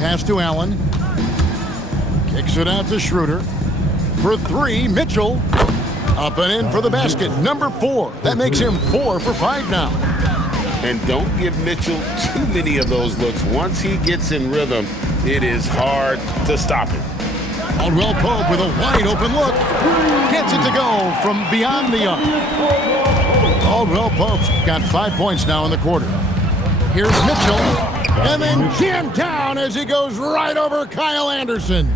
Pass to Allen. Kicks it out to Schroeder. For three, Mitchell. Up and in for the basket. Number 4. That makes him 4 for 5 now. And don't give Mitchell too many of those looks. Once he gets in rhythm, it is hard to stop him. Caldwell Pope with a wide open look. Gets it to go from beyond the arc. Caldwell Pope's got 5 points now in the quarter. Here's Mitchell. And then jammed down as he goes right over Kyle Anderson.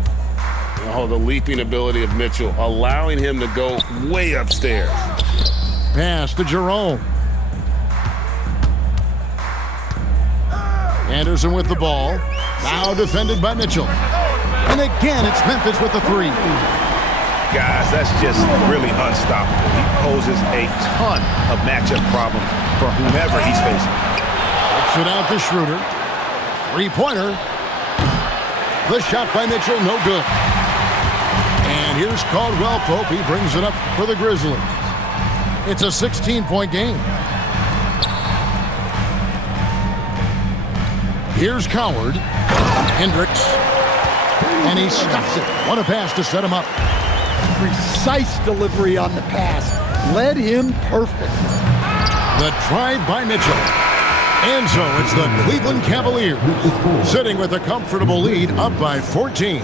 Oh, the leaping ability of Mitchell, allowing him to go way upstairs. Pass to Jerome. Anderson with the ball. Now defended by Mitchell. And again, it's Memphis with the 3. Guys, that's just really unstoppable. He poses a ton of matchup problems for whomever he's facing. Kicks it out to Schroeder. 3-pointer. The shot by Mitchell, no good. And here's Caldwell Pope. He brings it up for the Grizzlies. It's a 16-point game. Here's Coward. Hendricks. And he stuffs it. What a pass to set him up. Precise delivery on the pass. Led him perfect. The drive by Mitchell. And so it's the Cleveland Cavaliers sitting with a comfortable lead, up by 14.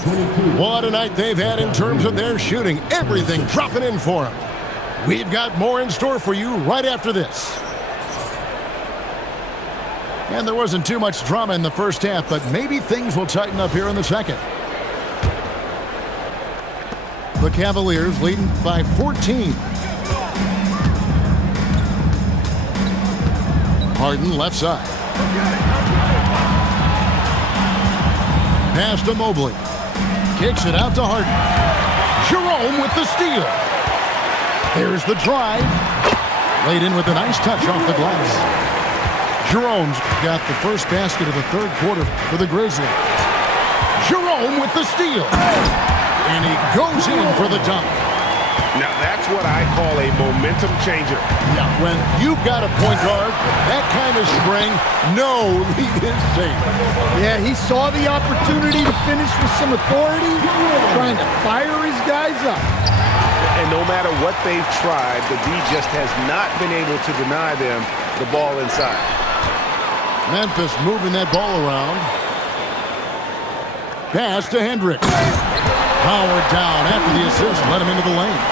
What a night they've had in terms of their shooting. Everything dropping in for them. We've got more in store for you right after this. And there wasn't too much drama in the first half, but maybe things will tighten up here in the second. The Cavaliers leading by 14. Harden left side. Pass to Mobley. Kicks it out to Harden. Jerome with the steal. There's the drive. Laid in with a nice touch off the glass. Jerome's got the first basket of the third quarter for the Grizzlies. Jerome with the steal. And he goes in for the dunk. Now, that's what I call a momentum changer. Yeah, when you've got a point guard, that kind of spring, no lead is safe. Yeah, he saw the opportunity to finish with some authority, trying to fire his guys up. And no matter what they've tried, the D just has not been able to deny them the ball inside. Memphis moving that ball around. Pass to Hendricks. Howard down after the assist, let him into the lane.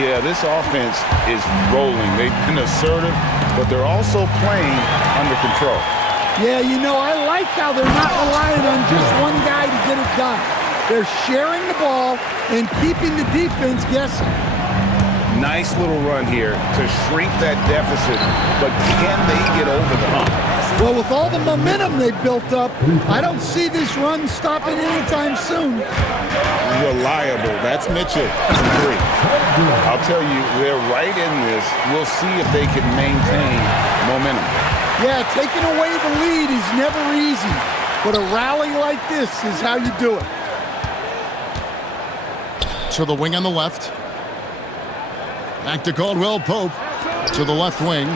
Yeah, this offense is rolling. They've been assertive, but they're also playing under control. Yeah, you know, I like how they're not relying on just one guy to get it done. They're sharing the ball and keeping the defense guessing. Nice little run here to shrink that deficit, but can they get over the hump? Well, with all the momentum they've built up, I don't see this run stopping anytime soon. Reliable. That's Mitchell. 3. I'll tell you, they're right in this. We'll see if they can maintain momentum. Yeah, taking away the lead is never easy, but a rally like this is how you do it. To the wing on the left. Back to Caldwell Pope. To the left wing.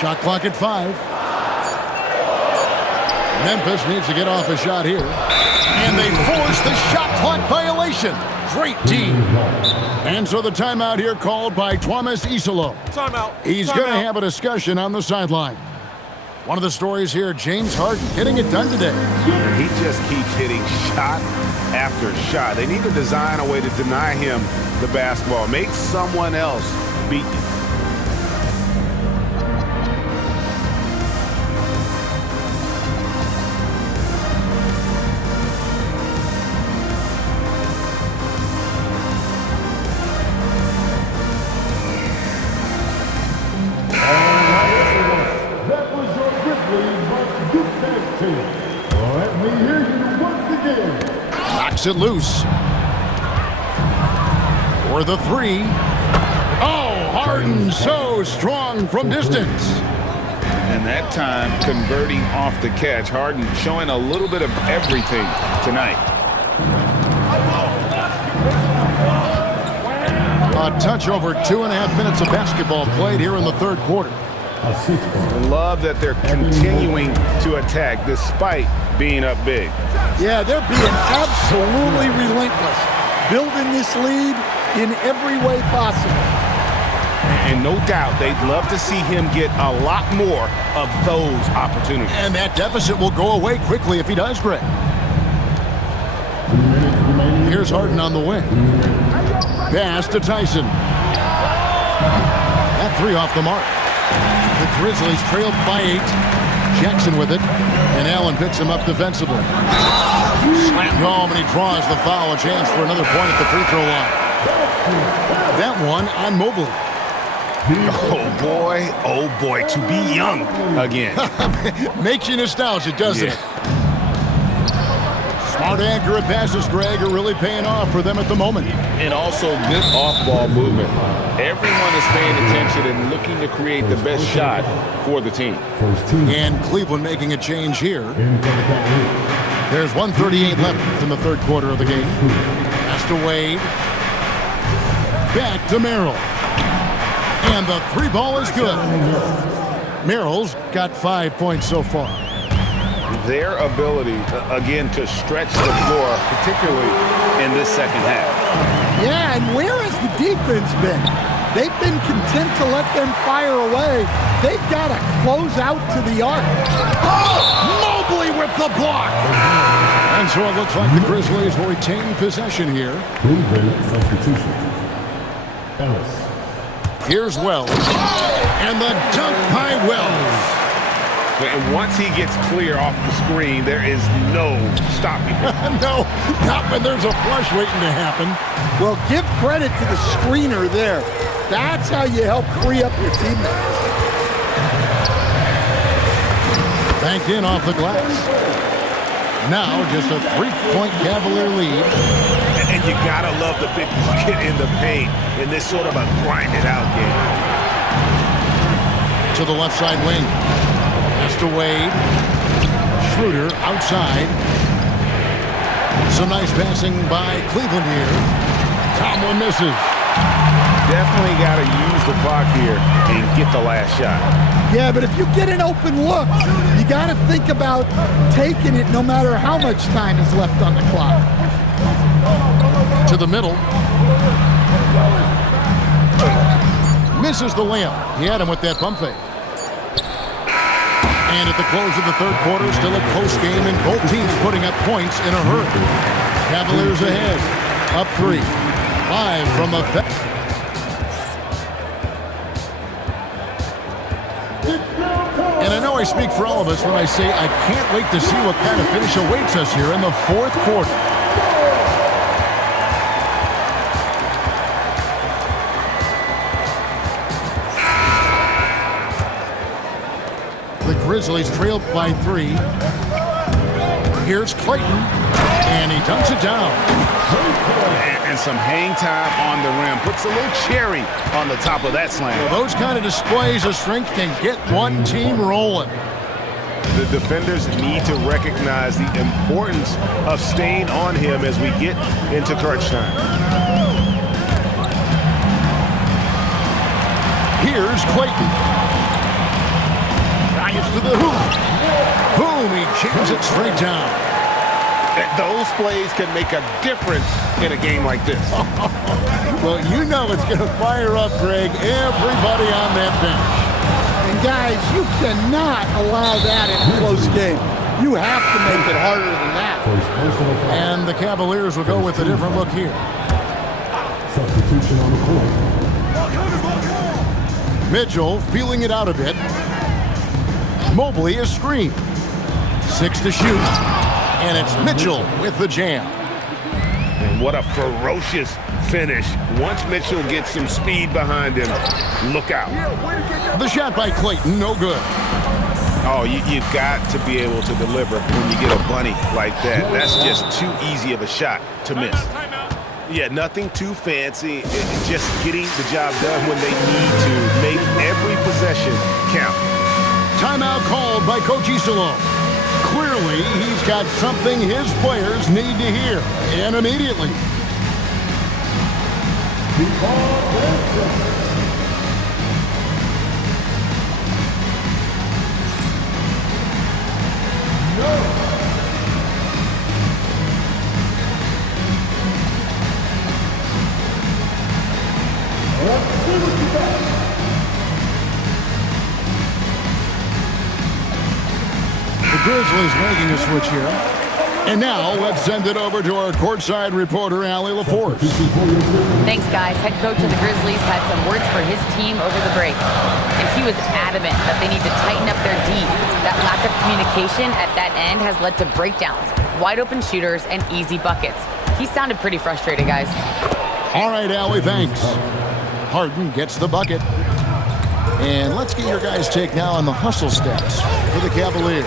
Shot clock at 5. Memphis needs to get off a shot here. And they force the shot clock violation. Great team. And so the timeout here called by Thomas Isolo. Timeout. He's going to have a discussion on the sideline. One of the stories here, James Harden getting it done today. He just keeps hitting shot after shot. They need to design a way to deny him the basketball. Make someone else beat him. Let me hear you once again. Knocks it loose. For the 3. Oh, Harden so strong from distance. And that time converting off the catch. Harden showing a little bit of everything tonight. A touch over 2.5 minutes of basketball played here in the third quarter. Love that they're continuing to attack despite being up big. Yeah, they're being absolutely relentless, building this lead in every way possible. And no doubt they'd love to see him get a lot more of those opportunities. And that deficit will go away quickly if he does, Greg. Here's Harden on the wing. Pass to Tyson. That three off the mark. The Grizzlies trailed by 8. Jackson with it. And Allen picks him up defensively. Slammed home, and he draws the foul. A chance for another point at the free throw line. That one on Mobley. Oh boy, to be young again. Makes you nostalgic, doesn't it? Smart, accurate passes, Greg, are really paying off for them at the moment. And also good off-ball movement. Everyone is paying attention and looking to create the best shot for the team. And Cleveland making a change here. There's 1:38 left in the third quarter of the game. Pass to Wade. Back to Merrill. And the three ball is good. Merrill's got 5 points so far. Their ability, again, to stretch the floor, particularly in this second half. Yeah, and where has the defense been? They've been content to let them fire away. They've got to close out to the arc. Mobley with the block. And so it looks like the Grizzlies will retain possession here. Substitution. Here's Wells. And the dunk by Wells. And once he gets clear off the screen, there is no stopping him. No, not when there's a flush waiting to happen. Well, give credit to the screener there. That's how you help free up your teammates. Banked in off the glass. Now just a 3-point Cavalier lead. And you gotta love the big bucket in the paint in this sort of a grinded-out game. To the left side wing. Pass to Wade. Schroeder outside. Some nice passing by Cleveland here. Tomlin misses. Definitely got to use the clock here and get the last shot. Yeah, but if you get an open look, you got to think about taking it no matter how much time is left on the clock. To the middle. Misses the layup. He had him with that pump fake. And at the close of the third quarter, still a close game, and both teams putting up points in a hurry. Cavaliers ahead, up 3. Live from the... And I know I speak for all of us when I say I can't wait to see what kind of finish awaits us here in the fourth quarter. The Grizzlies trailed by 3. Here's Clayton, and he dunks it down. And some hang time on the rim. Puts a little cherry on the top of that slam. Well, those kind of displays of strength can get one team rolling. The defenders need to recognize the importance of staying on him as we get into crunch time. Here's Clayton. Drives to the hoop. Boom, he jams it straight down. Those plays can make a difference in a game like this. Well, you know it's going to fire up, Greg, everybody on that bench. And guys, you cannot allow that in a close game. You have to make it harder than that. And the Cavaliers will go with a different look here. Substitution on the court. Mitchell feeling it out a bit. Mobley is screened. 6 to shoot. And it's Mitchell with the jam. And what a ferocious finish. Once Mitchell gets some speed behind him, look out. The shot by Clayton, no good. Oh, you've got to be able to deliver when you get a bunny like that. That's just too easy of a shot to miss. Yeah, nothing too fancy. It's just getting the job done when they need to. Make every possession count. Timeout called by Coach Iserlohn. Clearly, he's got something his players need to hear, and immediately. The Grizzlies making a switch here. And now let's send it over to our courtside reporter, Allie LaForce. Thanks, guys. Head coach of the Grizzlies had some words for his team over the break. And he was adamant that they need to tighten up their D. That lack of communication at that end has led to breakdowns, wide open shooters, and easy buckets. He sounded pretty frustrated, guys. All right, Allie, thanks. Harden gets the bucket. And let's get your guys' take now on the hustle stats for the Cavaliers.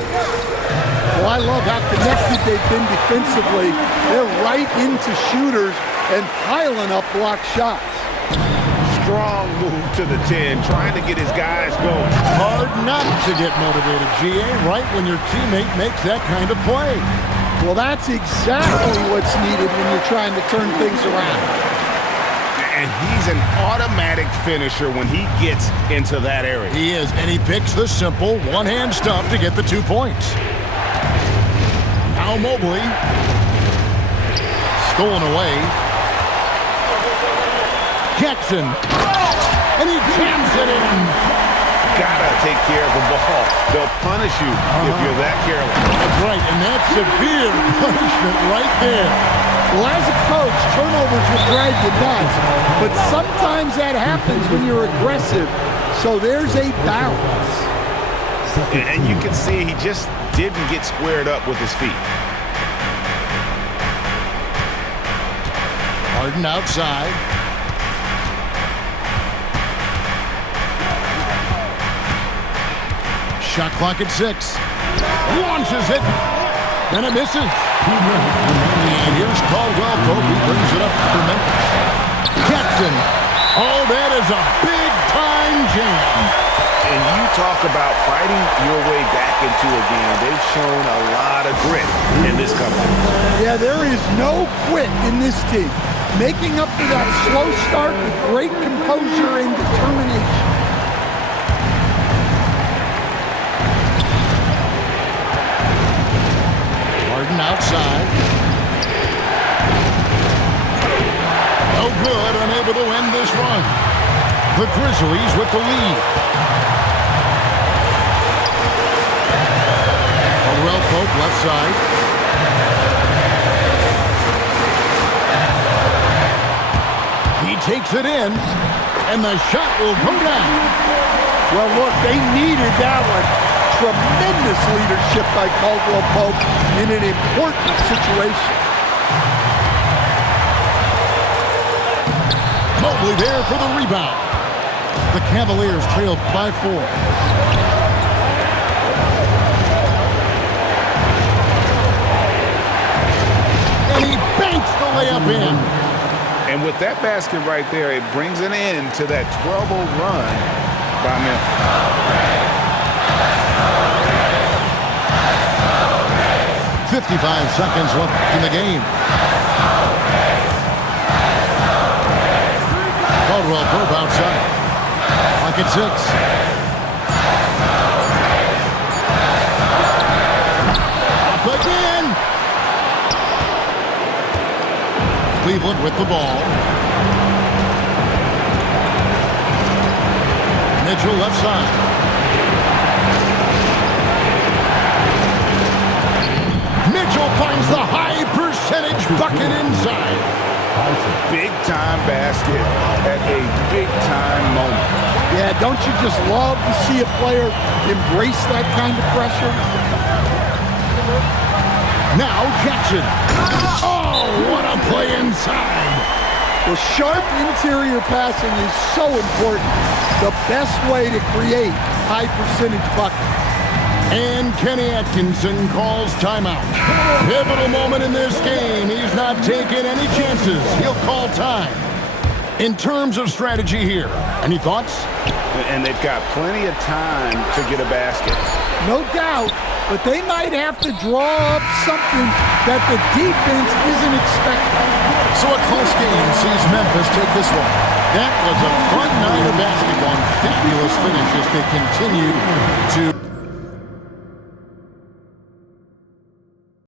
Well, I love how connected they've been defensively. They're right into shooters and piling up block shots. Strong move to the 10, trying to get his guys going. Hard not to get motivated, GA, right when your teammate makes that kind of play. Well, that's exactly what's needed when you're trying to turn things around. And he's an automatic finisher when he gets into that area. He is, and he picks the simple one-hand stuff to get the 2 points. Now Mobley. Stolen away. Jackson. And he jams it in. Gotta take care of the ball. They'll punish you if you're that careless. That's right, and that's severe punishment right there. Well, as a coach, turnovers will drive you nuts, but sometimes that happens when you're aggressive, so there's a balance. And you can see he just didn't get squared up with his feet. Harden outside. Shot clock at 6. Launches it. And it misses. And here's Caldwell Pope. He brings it up for Memphis. Jackson. Oh, that is a big-time jam. And you talk about fighting your way back into a game. They've shown a lot of grit in this company. Yeah, there is no quit in this team. Making up for that slow start with great composure and determination. Harden outside. No good, unable to end this run. The Grizzlies with the lead. Caldwell Pope left side. He takes it in, and the shot will go down. Well, look, they needed that one. Tremendous leadership by Caldwell Pope in an important situation. Mobley there for the rebound. The Cavaliers trailed by 4. And he banks the layup in. And with that basket right there, it brings an end to that 12-0 run by Memphis. 55 seconds left in the game. Caldwell Pope outside. Clock at 6. Up again. Cleveland with the ball. Mitchell left side. Mitchell finds the high percentage bucket inside. Big-time basket at a big-time moment. Yeah, don't you just love to see a player embrace that kind of pressure? Now Jackson. Oh, what a play inside. Well, sharp interior passing is so important. The best way to create high percentage buckets. And Kenny Atkinson calls timeout. Pivotal moment in this game. He's not taking any chances. He'll call time. In terms of strategy here, any thoughts? And they've got plenty of time to get a basket. No doubt, but they might have to draw up something that the defense isn't expecting. So a close game sees Memphis take this one. That was a fun night of basketball. Fabulous finish as they continue to